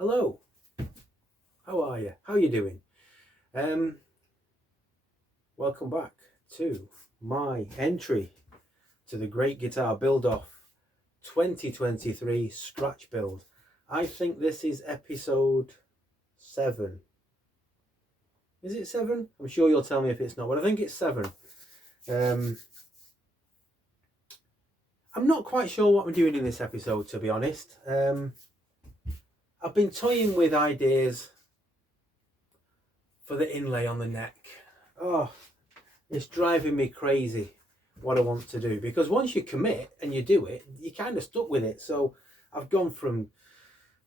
Hello, how are you? How are you doing? Welcome back to my entry to the Great Guitar Build-Off 2023 scratch build. I think this is episode 7. Is it 7? I'm sure you'll tell me if it's not, but I think it's 7. I'm not quite sure what I'm doing in this episode, to be honest. I've been toying with ideas for the inlay on the neck. Oh, it's driving me crazy what I want to do, because once you commit and you do it, you're kind of stuck with it. So I've gone from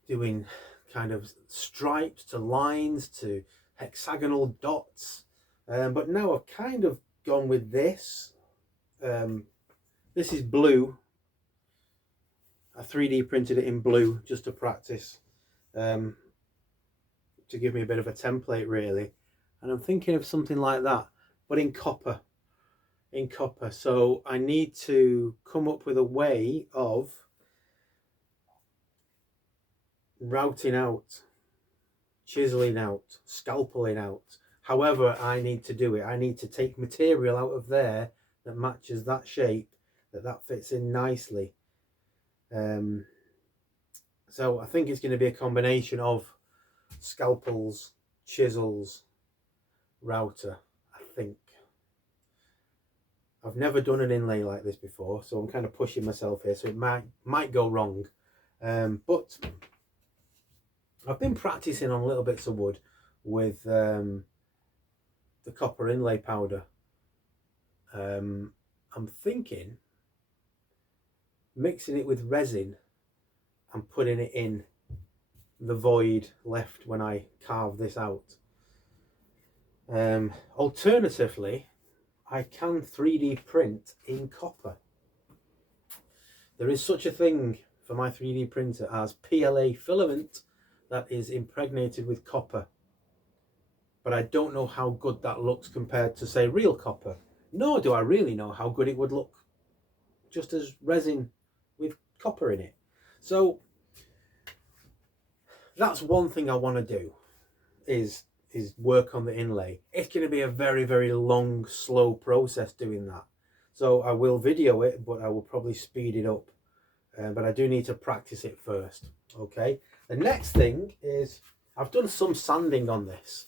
doing kind of stripes to lines to hexagonal dots, but now I've kind of gone with this. This is blue. I 3D printed it in blue just to practice, to give me a bit of a template really, and I'm thinking of something like that, but in copper. So I need to come up with a way of routing out, chiseling out, scalpeling out, however I need to do it. I need to take material out of there that matches that shape, that fits in nicely. So I think it's going to be a combination of scalpels, chisels, router, I think. I've never done an inlay like this before, so I'm kind of pushing myself here, so it might go wrong. But I've been practicing on little bits of wood with the copper inlay powder. I'm thinking mixing it with resin and putting it in the void left when I carve this out. Alternatively, I can 3D print in copper. There is such a thing for my 3D printer as PLA filament that is impregnated with copper, but I don't know how good that looks compared to, say, real copper, nor do I really know how good it would look just as resin with copper in it. So that's one thing I want to do, is work on the inlay. It's going to be a very, very long, slow process doing that. So I will video it, but I will probably speed it up. But I do need to practice it first. Okay. The next thing is I've done some sanding on this.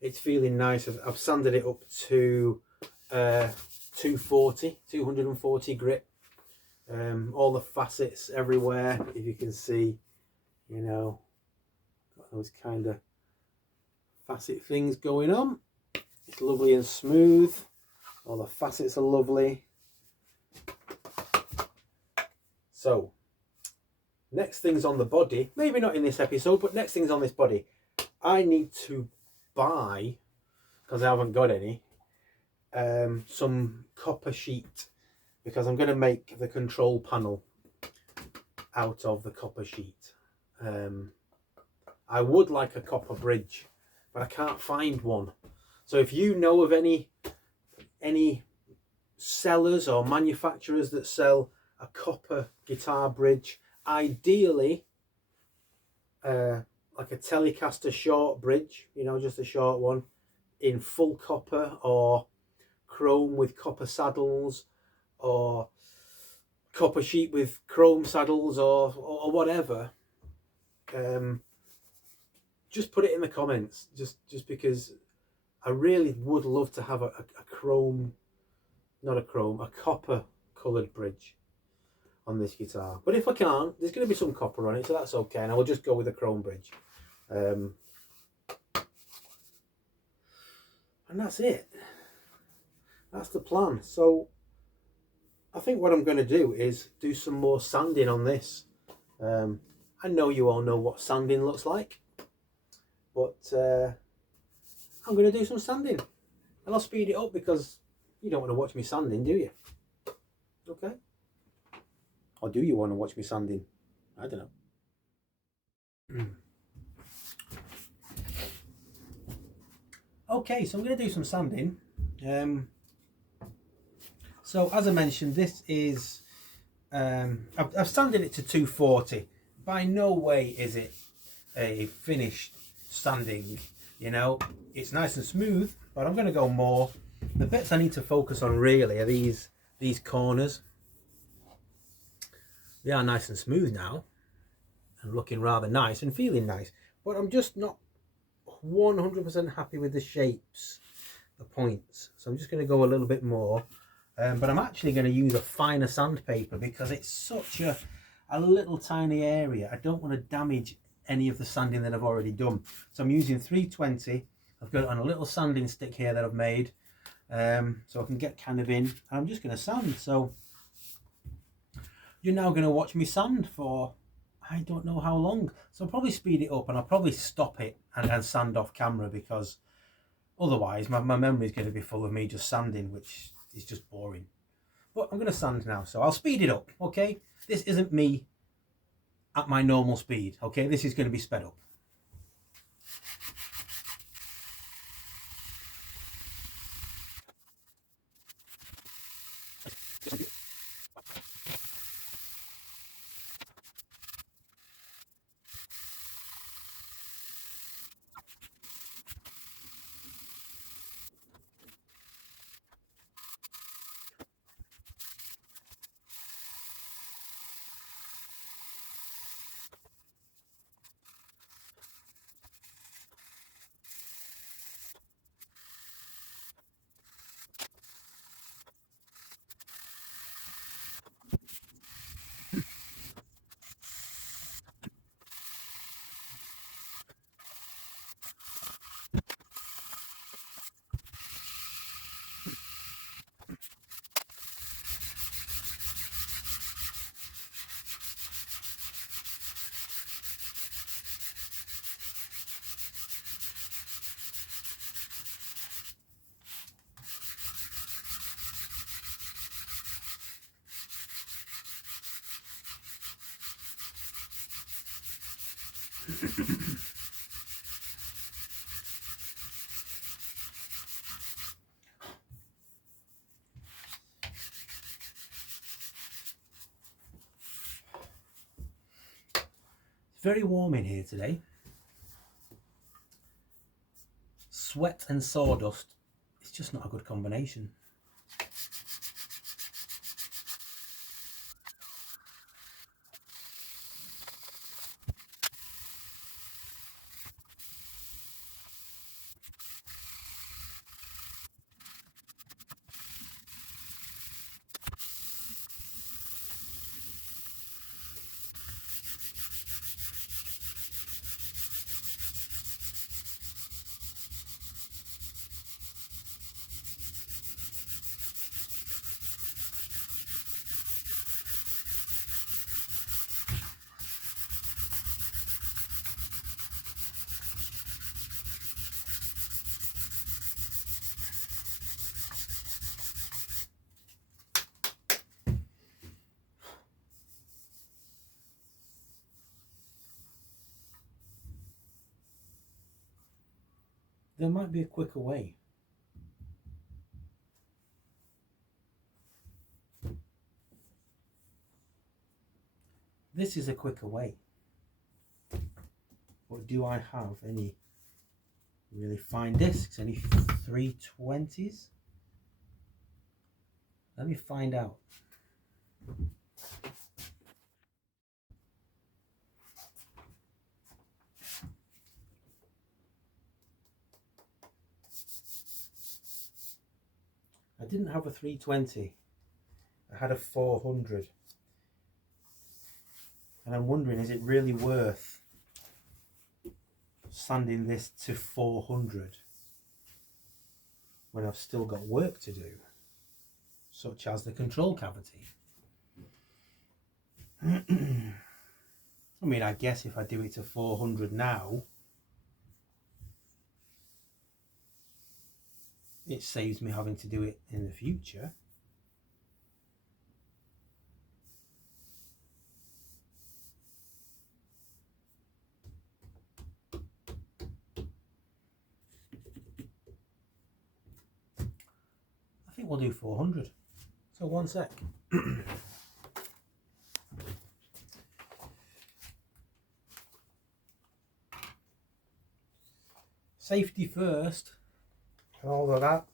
It's feeling nice. I've sanded it up to 240 grit. All the facets everywhere, if you can see, you know, got those kind of facet things going on. It's lovely and smooth. All the facets are lovely. So next things on the body, maybe not in this episode, but next things on this body, I need to buy, because I haven't got any, some copper sheet, because I'm going to make the control panel out of the copper sheet. I would like a copper bridge, but I can't find one. So if you know of any sellers or manufacturers that sell a copper guitar bridge, ideally like a Telecaster short bridge, you know, just a short one in full copper, or chrome with copper saddles, or copper sheet with chrome saddles, or whatever, just put it in the comments, just because I really would love to have a copper coloured bridge on this guitar. But if I can't, there's going to be some copper on it, so that's okay, and I will just go with a chrome bridge. And that's it. That's the plan. So I think what I'm going to do is do some more sanding on this. I know you all know what sanding looks like, but I'm going to do some sanding, and I'll speed it up because you don't want to watch me sanding, do you? Okay. Or do you want to watch me sanding? I don't know. Okay, so I'm going to do some sanding. So as I mentioned, this is I've sanded it to 240, by no way is it a finished sanding, you know. It's nice and smooth, but I'm going to go more. The bits I need to focus on really are these corners. They are nice and smooth now and looking rather nice and feeling nice, but I'm just not 100% happy with the shapes, the points. So I'm just going to go a little bit more, but I'm actually going to use a finer sandpaper because it's such a little tiny area. I don't want to damage any of the sanding that I've already done. So I'm using 320. I've got it on a little sanding stick here that I've made, so I can get kind of in, and I'm just going to sand. So you're now going to watch me sand for I don't know how long. So I'll probably speed it up, and I'll probably stop it and sand off camera, because otherwise my memory is going to be full of me just sanding, which is just boring. But I'm going to sand now, so I'll speed it up, okay? This isn't me at my normal speed, okay? This is going to be sped up. It's very warm in here today. Sweat and sawdust, it's just not a good combination. There might be a quicker way. This is a quicker way. But do I have any really fine discs? Any 320s? Let me find out. I didn't have a 320. I had a 400. And I'm wondering, is it really worth sanding this to 400 when I've still got work to do, such as the control cavity? I mean, I guess if I do it to 400 now, it saves me having to do it in the future. I think we'll do 400. So one sec. safety first and all of that.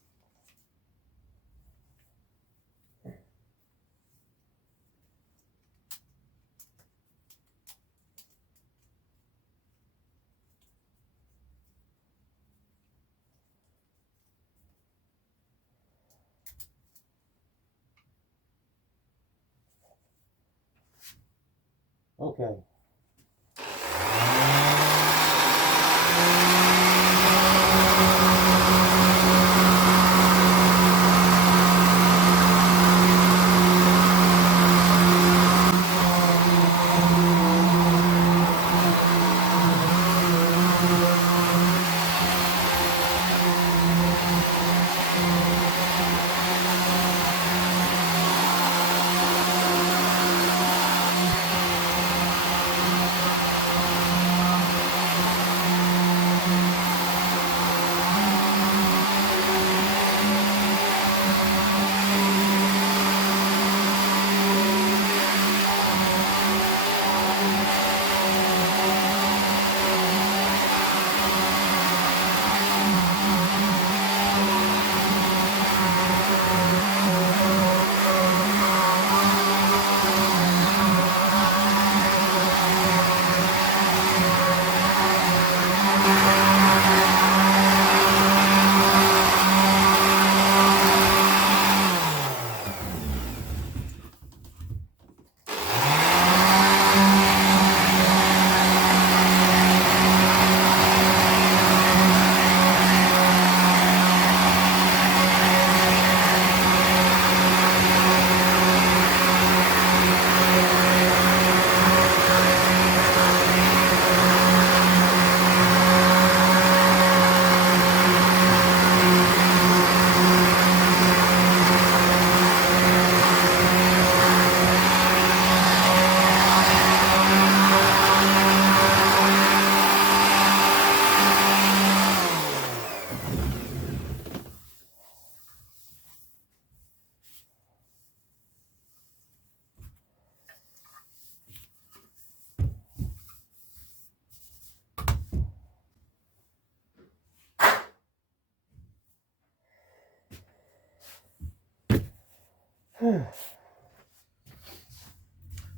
Okay.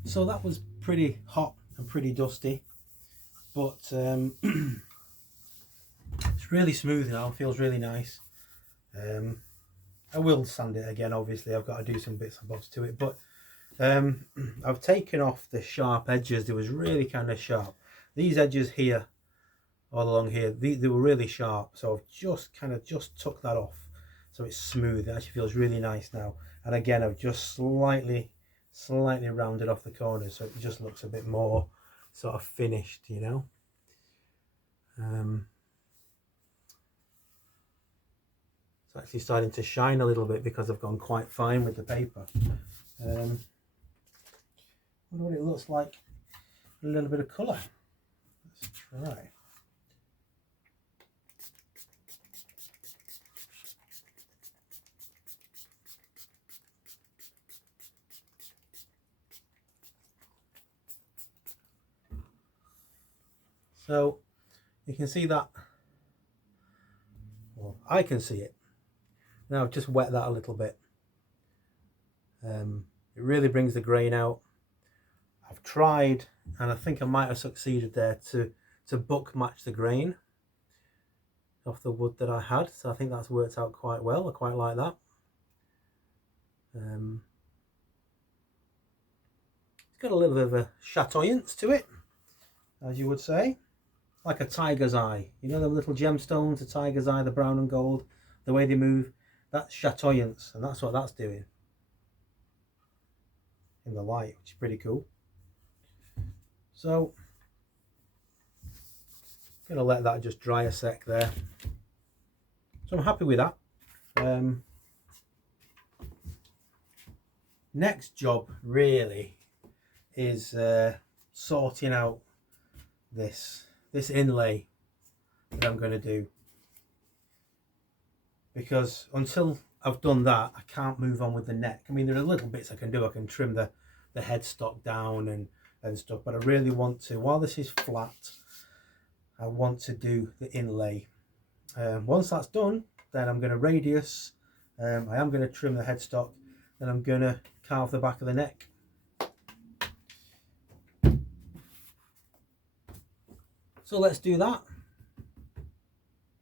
So that was pretty hot and pretty dusty, but it's really smooth now, feels really nice. I will sand it again, obviously. I've got to do some bits and bobs to it, but I've taken off the sharp edges. They was really kind of sharp. These edges here, all along here, they were really sharp, so I've just took that off, so it's smooth. It actually feels really nice now. And again, I've just slightly rounded off the corners, so it just looks a bit more sort of finished, you know. It's actually starting to shine a little bit because I've gone quite fine with the paper. I wonder what it looks like, a little bit of colour. Let's try. So you can see that, well, I can see it. Now I've just wet that a little bit. It really brings the grain out. I've tried, and I think I might have succeeded there, to book match the grain off the wood that I had. So I think that's worked out quite well. I quite like that. It's got a little bit of a chatoyance to it, as you would say. Like a tiger's eye. You know the little gemstones, the tiger's eye, the brown and gold, the way they move? That's chatoyance, and that's what that's doing in the light, which is pretty cool. So I'm going to let that just dry a sec there. So I'm happy with that. Next job really is sorting out this inlay that I'm going to do, because until I've done that I can't move on with the neck. I mean, there are little bits I can do. I can trim the headstock down and stuff, but I really want to, while this is flat, I want to do the inlay. Once that's done, then I'm going to radius, I am going to trim the headstock, and I'm going to carve the back of the neck. So let's do that,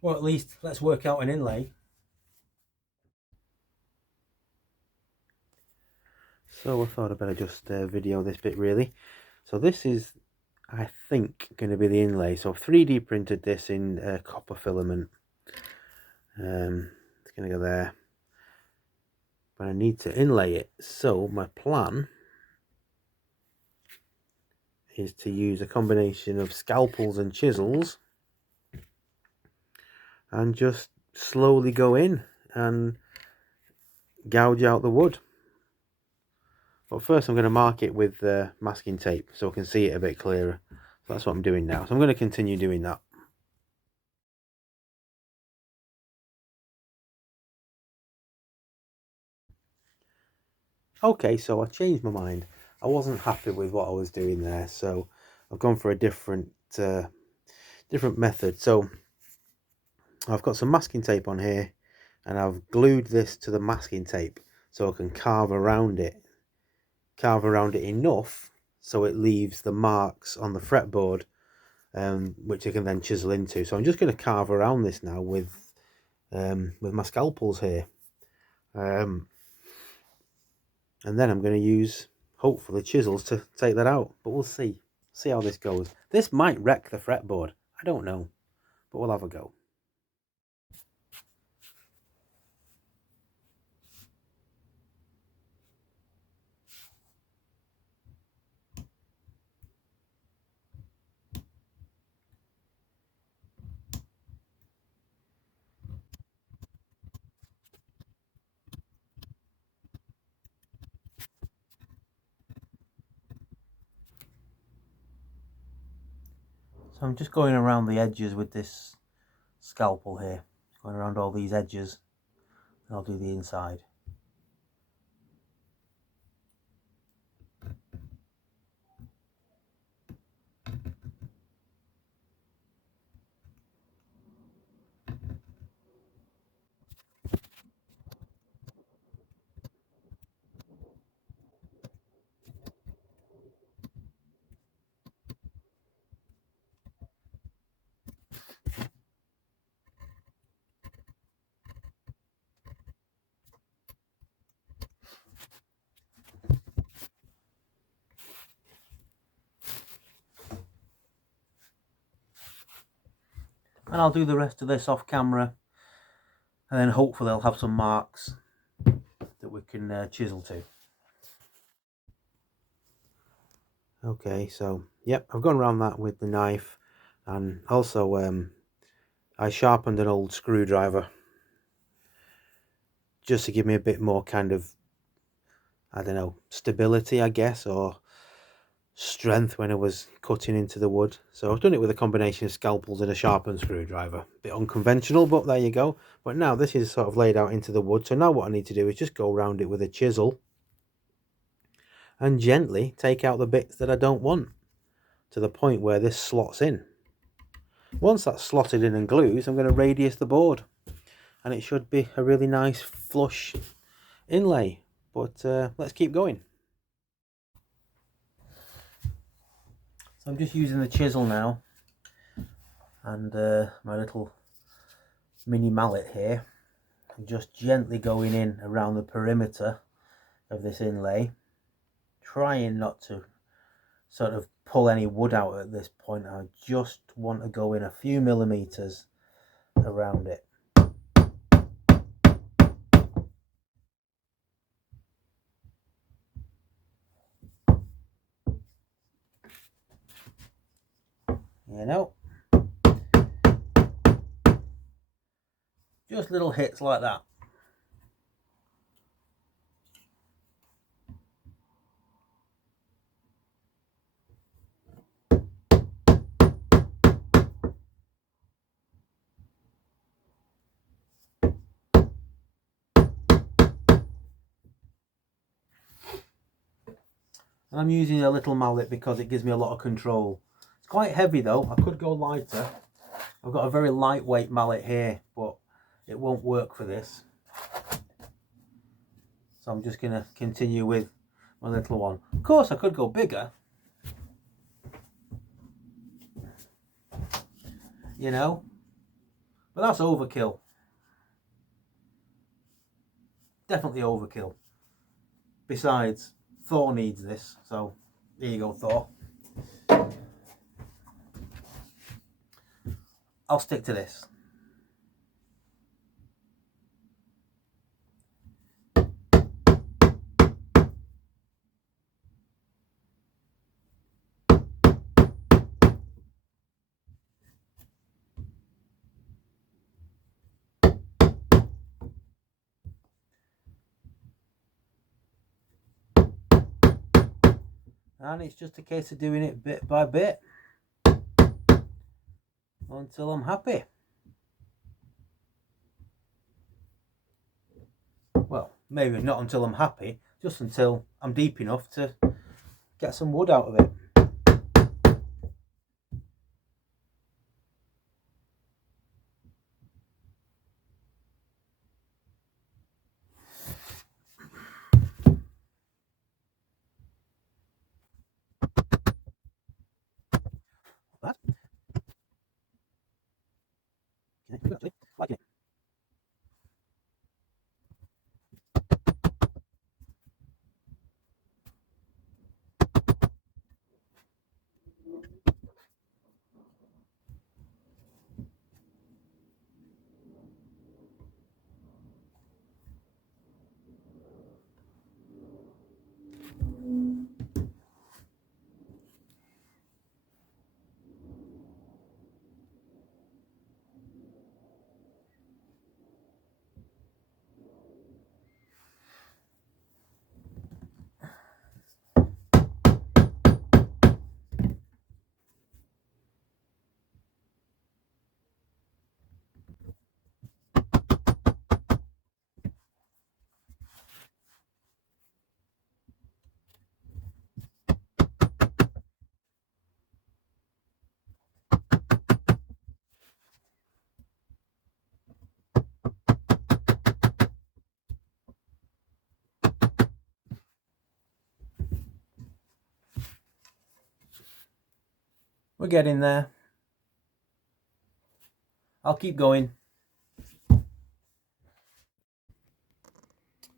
or at least let's work out an inlay. So I thought I'd better just video this bit really. So this is, I think, going to be the inlay. So I've 3D printed this in copper filament. It's going to go there, but I need to inlay it. So my plan is to use a combination of scalpels and chisels and just slowly go in and gouge out the wood. But first I'm going to mark it with masking tape so I can see it a bit clearer. So that's what I'm doing now. So I'm going to continue doing that. Okay, so I changed my mind. I wasn't happy with what I was doing there, so I've gone for a different method. So I've got some masking tape on here, and I've glued this to the masking tape so I can carve around it enough so it leaves the marks on the fretboard, which I can then chisel into. So I'm just going to carve around this now with my scalpels here, and then I'm going to use hopefully chisels to take that out, but we'll see how this goes. This might wreck the fretboard, I don't know, but we'll have a go. So I'm just going around the edges with this scalpel here, going around all these edges, and I'll do the inside. And I'll do the rest of this off camera, and then hopefully I'll have some marks that we can chisel to. Okay, so yep, I've gone around that with the knife, and also I sharpened an old screwdriver just to give me a bit more kind of, I don't know, stability, I guess, or strength when I was cutting into the wood. So I've done it with a combination of scalpels and a sharpened screwdriver. A bit unconventional, but there you go. But now this is sort of laid out into the wood, so now what I need to do is just go around it with a chisel and gently take out the bits that I don't want to the point where this slots in. Once that's slotted in and glued, I'm going to radius the board, and it should be a really nice flush inlay. But let's keep going. So I'm just using the chisel now, and my little mini mallet here, and just gently going in around the perimeter of this inlay, trying not to sort of pull any wood out at this point. I just want to go in a few millimeters around it. You know, just little hits like that. And I'm using a little mallet because it gives me a lot of control. It's quite heavy though, I could go lighter, I've got a very lightweight mallet here, but it won't work for this. So I'm just going to continue with my little one. Of course, I could go bigger. You know, but that's overkill. Definitely overkill. Besides, Thor needs this, so there you go, Thor. I'll stick to this. And it's just a case of doing it bit by bit until I'm happy. Well, maybe not until I'm happy, just until I'm deep enough to get some wood out of it. That. Actually, liking it. We're getting there. I'll keep going.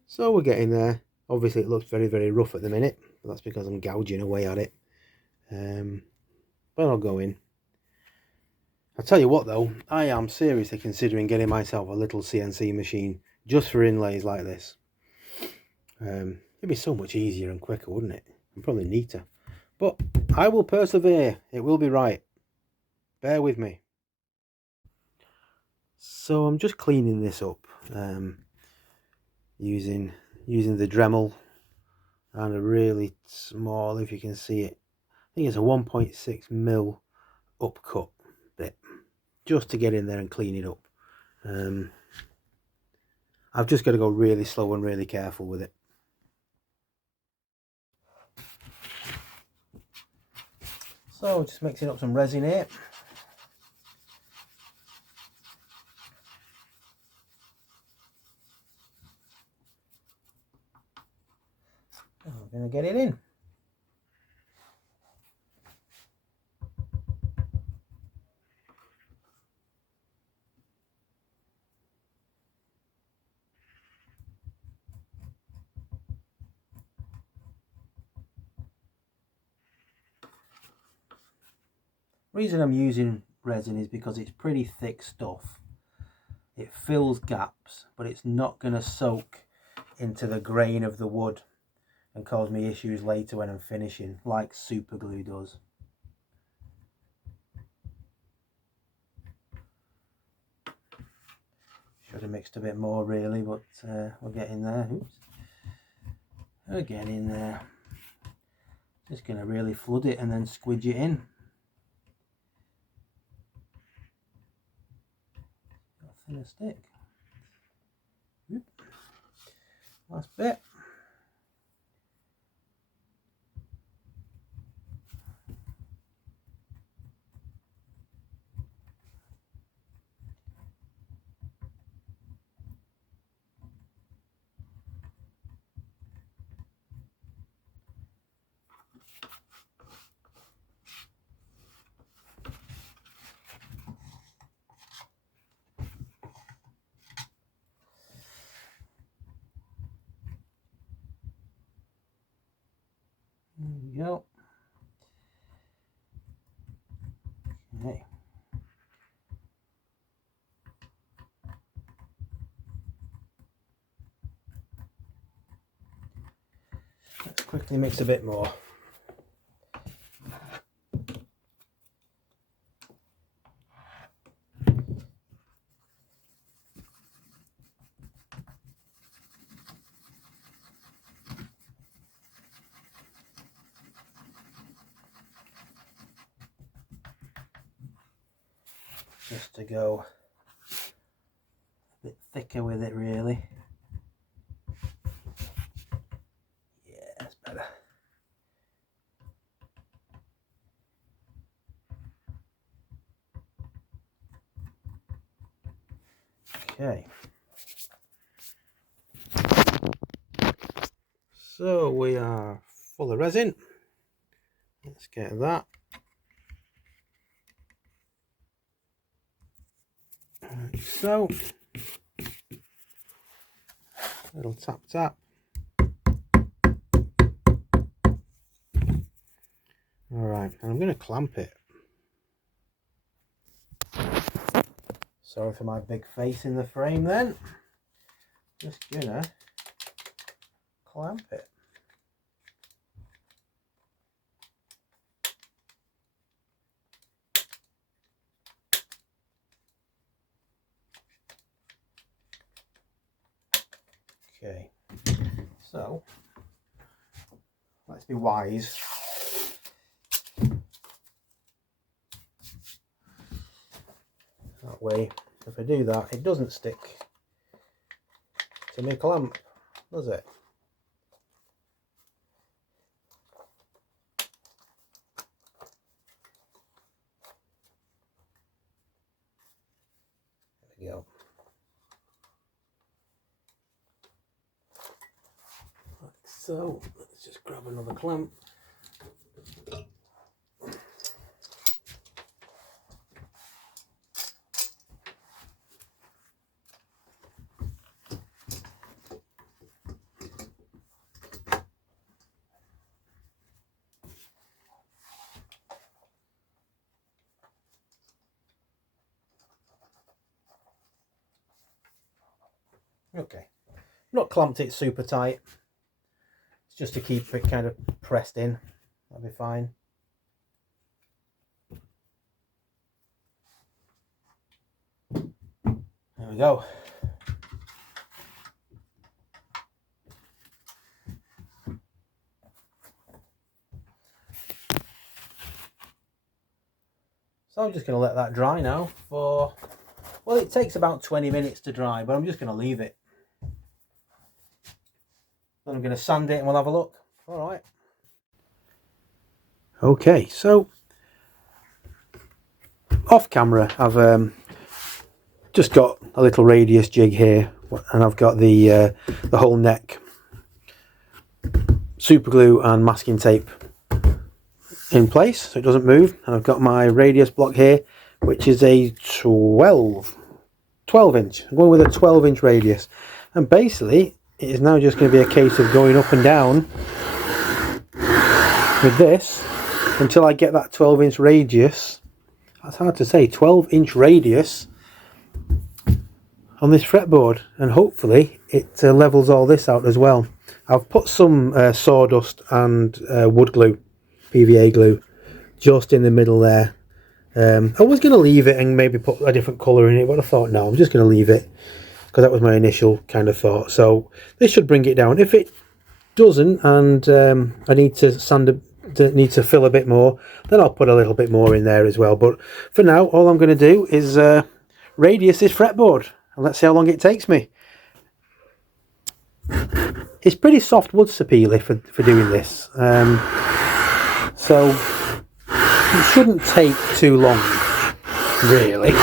So we're getting there. Obviously it looks very, very rough at the minute, but that's because I'm gouging away at it. But I'll go in. I'll tell you what though, I am seriously considering getting myself a little CNC machine just for inlays like this. It'd be so much easier and quicker, wouldn't it? And probably neater. But I will persevere. It will be right. Bear with me. So I'm just cleaning this up using the Dremel and a really small, if you can see it, I think it's a 1.6mm upcut bit, just to get in there and clean it up. I've just got to go really slow and really careful with it. So just mixing up some resin here. I'm going to get it in. The reason I'm using resin is because it's pretty thick stuff. It fills gaps, but it's not going to soak into the grain of the wood and cause me issues later when I'm finishing, like super glue does. Should have mixed a bit more really, but we're getting there. Oops. We're getting there. Just going to really flood it and then squidge it in. Thinner stick. Oop. Last bit. we go. Okay. Let's quickly mix a bit more. Just to go a bit thicker with it, really. Yeah, that's better. Okay. So we are full of resin. Let's get that. Like so. Little tap tap. Alright, and I'm going to clamp it. Sorry for my big face in the frame then. Just gonna clamp it. Okay, so let's be wise. That way, if I do that, it doesn't stick to my clamp, does it? There we go. Like so, let's just grab another clamp. Okay, not clamped it super tight, it's just to keep it kind of pressed in, that'll be fine. There we go. So I'm just going to let that dry now for, well, it takes about 20 minutes to dry, but I'm just going to leave it. Then I'm going to sand it and we'll have a look. All right. Okay, so off camera, I've just got a little radius jig here, and I've got the whole neck super glue and masking tape in place so it doesn't move, and I've got my radius block here, which is a 12 inch. I'm going with a 12-inch radius, and basically it is now just going to be a case of going up and down with this until I get that 12-inch radius. That's hard to say, 12-inch radius on this fretboard, and hopefully it levels all this out as well. I've put some sawdust and wood glue, PVA glue, just in the middle there. I was going to leave it and maybe put a different colour in it, but I thought no, I'm just going to leave it because that was my initial kind of thought. So this should bring it down. If it doesn't, and I need to need to fill a bit more, then I'll put a little bit more in there as well. But for now, all I'm going to do is radius this fretboard, and let's see how long it takes me. It's pretty soft wood sapele for doing this, so it shouldn't take too long, really.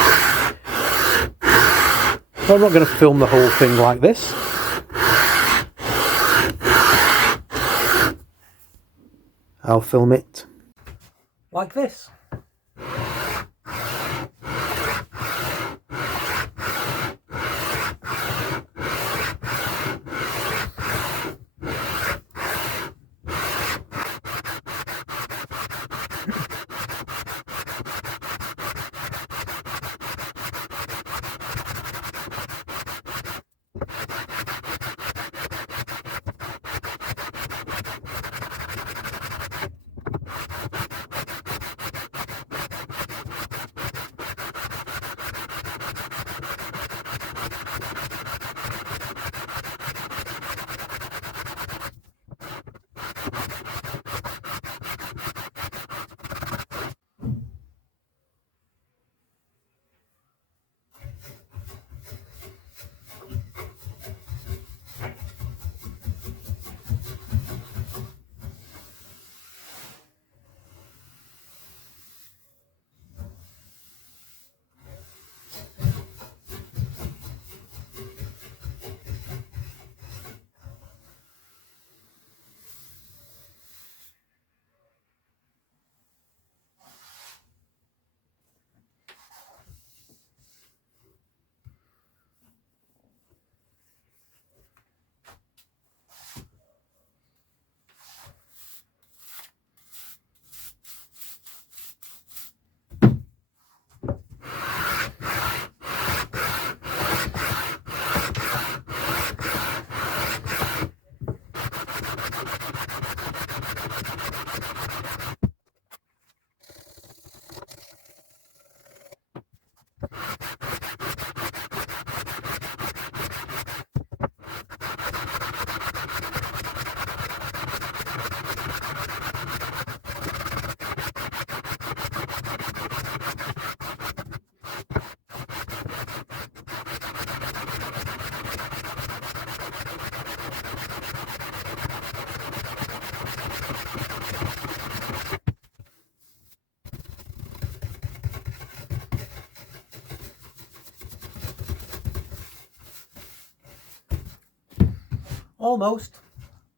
I'm not going to film the whole thing like this. I'll film it like this.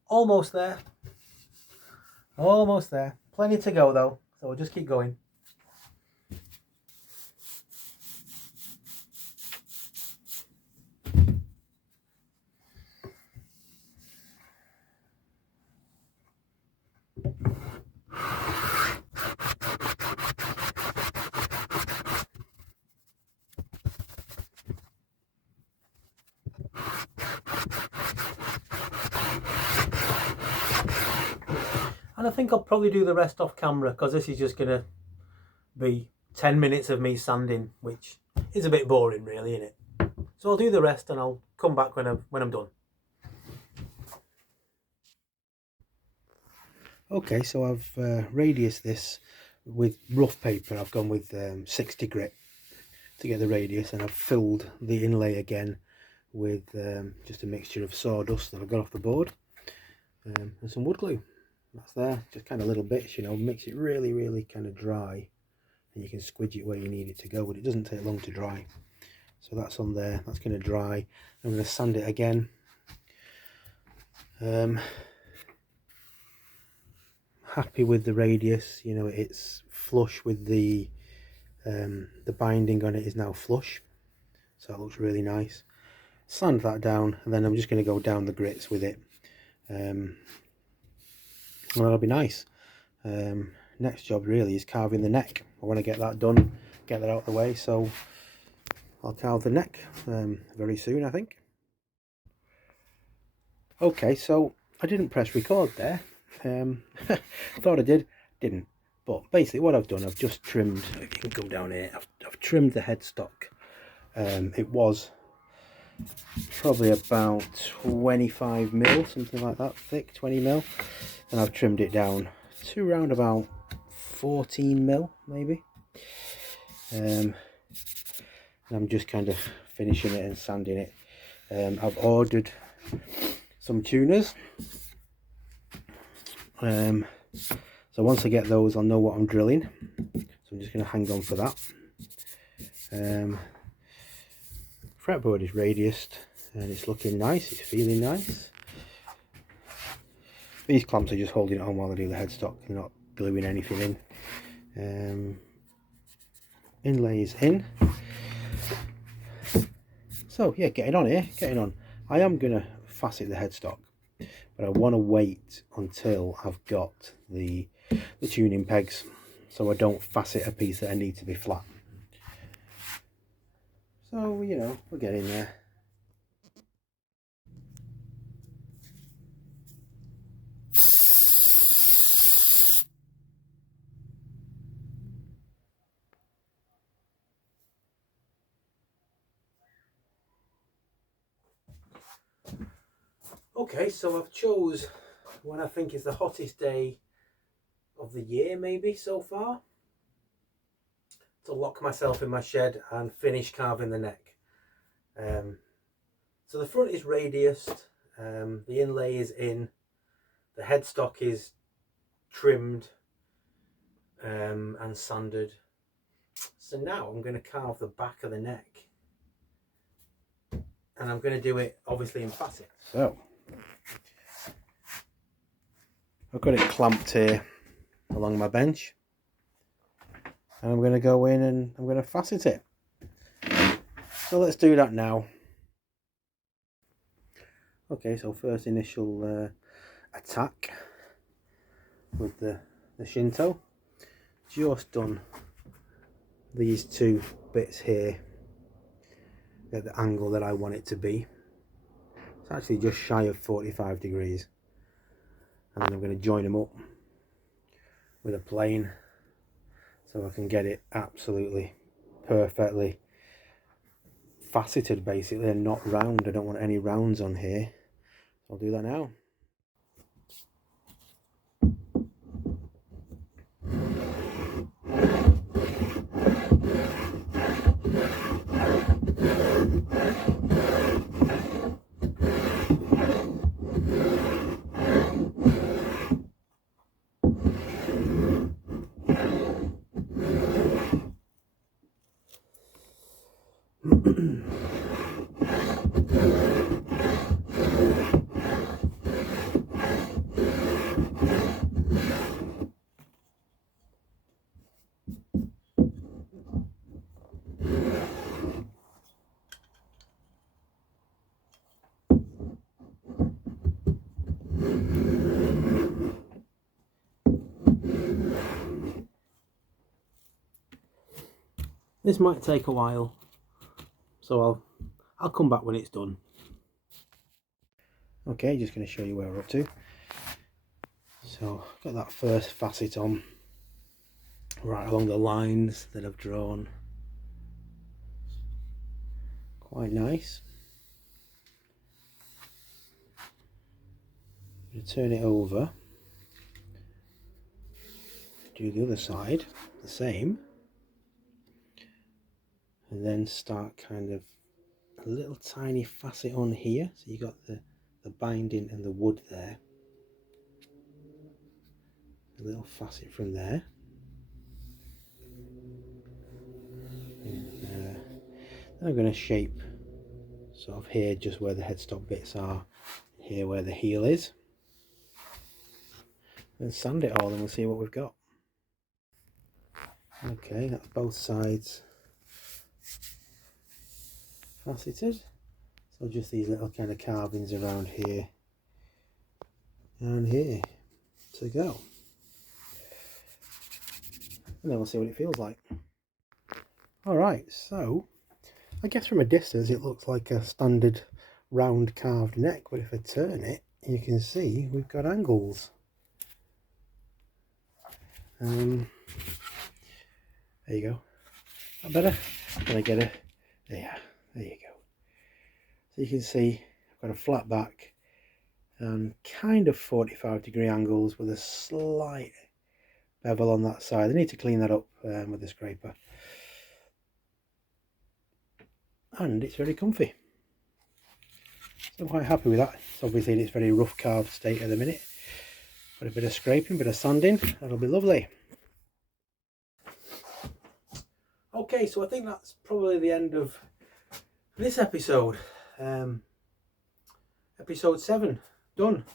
Almost there. Almost there. Plenty to go though, so we'll just keep going. And I think I'll probably do the rest off camera, because this is just going to be 10 minutes of me sanding, which is a bit boring really, isn't it? So I'll do the rest and I'll come back when I'm done. Okay, so I've radiused this with rough paper. I've gone with 60 grit to get the radius, and I've filled the inlay again with just a mixture of sawdust that I've got off the board and some wood glue. That's there, just kind of little bits, you know, makes it really kind of dry, and you can squidge it where you need it to go, but it doesn't take long to dry. So that's on there, that's going to dry. I'm going to sand it again. Happy with the radius, you know, it's flush with the binding on it is now flush, so it looks really nice. Sand that down, and then I'm just going to go down the grits with it. Well, that'll be nice. Next job really is carving the neck. I want to get that done, get that out of the way, so I'll carve the neck very soon, I think. Okay, so I didn't press record there. Thought I did, didn't. But basically what I've done, I've just trimmed, if you can come down here, I've trimmed the headstock. It was probably about 25 mil, something like that, thick, 20 mil. And I've trimmed it down to around about 14 mil, maybe. And I'm just kind of finishing it and sanding it. I've ordered some tuners. So once I get those, I'll know what I'm drilling. So I'm just going to hang on for that. Fretboard is radiused and it's looking nice, it's feeling nice. These clamps are just holding it on while I do the headstock, they're not gluing anything in. Inlay is in. So yeah, getting on here, getting on. I am going to facet the headstock, but I want to wait until I've got the tuning pegs, so I don't facet a piece that I need to be flat. So, you know, we're getting there. Okay, so I've chose when I think is the hottest day of the year maybe so far, to lock myself in my shed and finish carving the neck. So the front is radiused, the inlay is in, the headstock is trimmed and sanded. So now I'm going to carve the back of the neck, and I'm going to do it obviously in facet. So I've got it clamped here along my bench, and I'm going to go in and I'm going to facet it. So let's do that now. Okay, so first initial attack with the Shinto. Just done these two bits here at the angle that I want it to be. It's actually just shy of 45 degrees. And then I'm going to join them up with a plane so I can get it absolutely perfectly faceted basically, and not round. I don't want any rounds on here. I'll do that now. This might take a while, so I'll come back when it's done. Okay, just going to show you where we're up to. So got that first facet on right along the lines that I've drawn. Quite nice. I'm going to turn it over, do the other side the same, and then start kind of a little tiny facet on here. So you got the binding and the wood there. A little facet from there. And, then I'm going to shape sort of here just where the headstock bits are, here where the heel is, and sand it all, and we'll see what we've got. Okay, that's both sides faceted. So just these little kind of carvings around here and here to go. And then we'll see what it feels like. Alright, so I guess from a distance it looks like a standard round carved neck, but if I turn it, you can see we've got angles. There you go. That better? Can I get a... Yeah, there you go. So you can see I've got a flat back and kind of 45-degree angles with a slight bevel on that side. I need to clean that up with the scraper. And it's very comfy. So I'm quite happy with that. It's obviously in its very rough carved state at the minute. But a bit of scraping, a bit of sanding, that'll be lovely. Okay, so I think that's probably the end of this episode. Episode 7 done.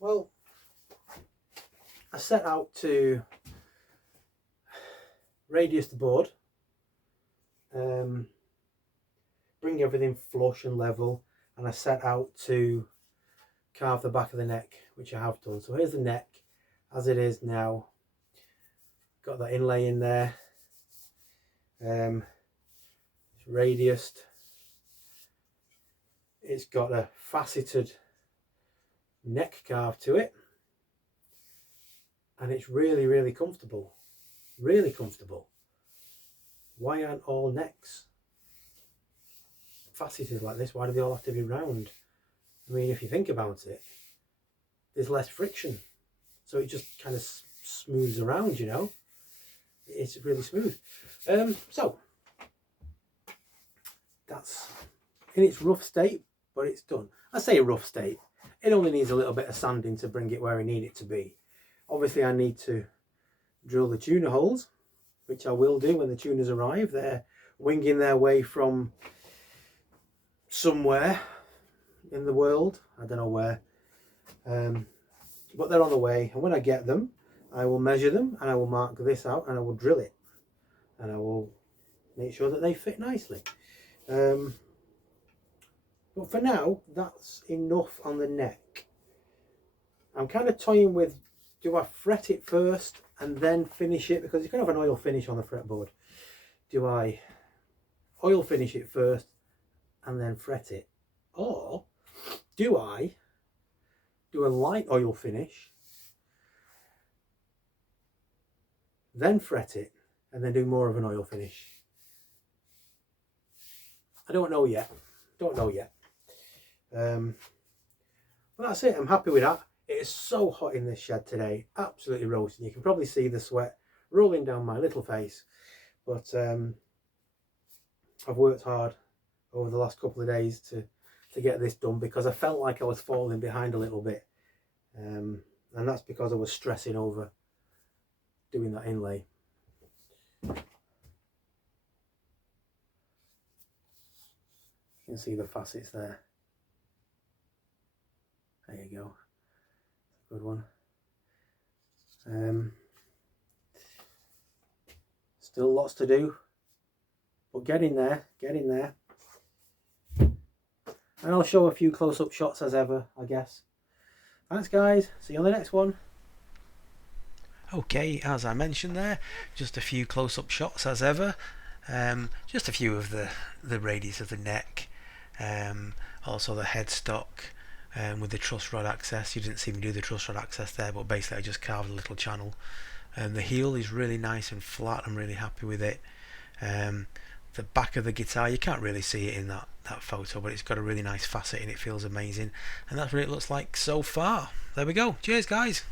Well, I set out to radius the board, bring everything flush and level, and I set out to carve the back of the neck, which I have done. So here's the neck as it is now. Got that inlay in there. It's radiused. It's got a faceted neck carve to it, and it's really, really comfortable. Really comfortable. Why aren't all necks faceted like this? Why do they all have to be round? I mean, if you think about it, there's less friction, so it just kind of smooths around, you know. It's really smooth. So that's in its rough state, but it's done. I say rough state, it only needs a little bit of sanding to bring it where I need it to be. Obviously I need to drill the tuner holes, which I will do when the tuners arrive. They're winging their way from somewhere in the world, I don't know where, but they're on the way, and when I get them I will measure them and I will mark this out and I will drill it and I will make sure that they fit nicely. But for now, that's enough on the neck. I'm kind of toying with, do I fret it first and then finish it? Because you can have an oil finish on the fretboard. Do I oil finish it first and then fret it? Or do I do a light oil finish, then fret it, and then do more of an oil finish? I don't know yet. But that's it. I'm happy with that. It is so hot in this shed today, absolutely roasting. You can probably see the sweat rolling down my little face, but I've worked hard over the last couple of days to get this done, because I felt like I was falling behind a little bit, and that's because I was stressing over doing that inlay. You can see the facets there. There you go. Good one. Still lots to do, but getting there. And I'll show a few close-up shots as ever, I guess. Thanks guys, see you on the next one. Okay, as I mentioned there, just a few close-up shots as ever. Just a few of the radius of the neck, also the headstock, with the truss rod access. You didn't see me do the truss rod access there, but basically I just carved a little channel. The heel is really nice and flat. I'm really happy with it. The back of the guitar, you can't really see it in that photo, but it's got a really nice facet and it feels amazing, and that's what it looks like so far. There we go. Cheers guys.